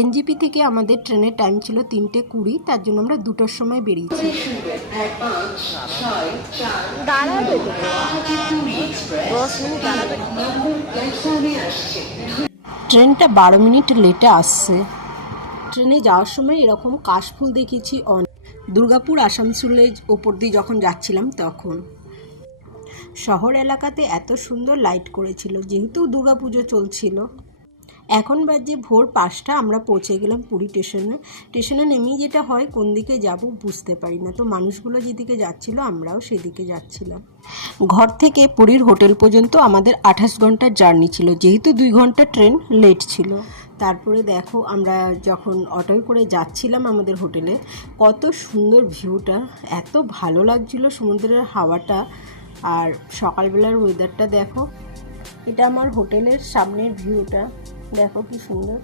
NJP থেকে আমাদের ট্রেনের টাইম ছিল 3:20, তার জন্য আমরা 2টোর সময় বেরিয়েছি। ট্রেনটা 12 মিনিট লেটে আসছে। ট্রেনে যাওয়ার সময় এরকম কাশফুল দেখেছি দুর্গাপুর আসানসোলের ওপর দিয়ে যখন যাচ্ছিলাম তখন। শহর এলাকাতে এত সুন্দর লাইট করেছিল, যেহেতু দুর্গাপুজো চলছিল। এখন বাজে ভোর 5টা, আমরা পৌঁছে গেলাম পুরী স্টেশনে। স্টেশনে নেমেই যেটা হয়, কোন দিকে যাব বুঝতে পারি না, তো মানুষগুলো যেদিকে যাচ্ছিল আমরাও সেদিকে যাচ্ছিলাম। ঘর থেকে পুরীর হোটেল পর্যন্ত আমাদের 28 ঘন্টার জার্নি ছিল, যেহেতু 2 ঘন্টা ট্রেন লেট ছিল। তারপরে দেখো আমরা যখন অটোয় করে যাচ্ছিলাম আমাদের হোটেলে, কত সুন্দর ভিউটা, এত ভালো লাগছিল সমুদ্রের হাওয়াটা আর সকালবেলার ওয়েদারটা। দেখো, এটা আমার হোটেলের সামনের ভিউটা, দেখো কি সুন্দর।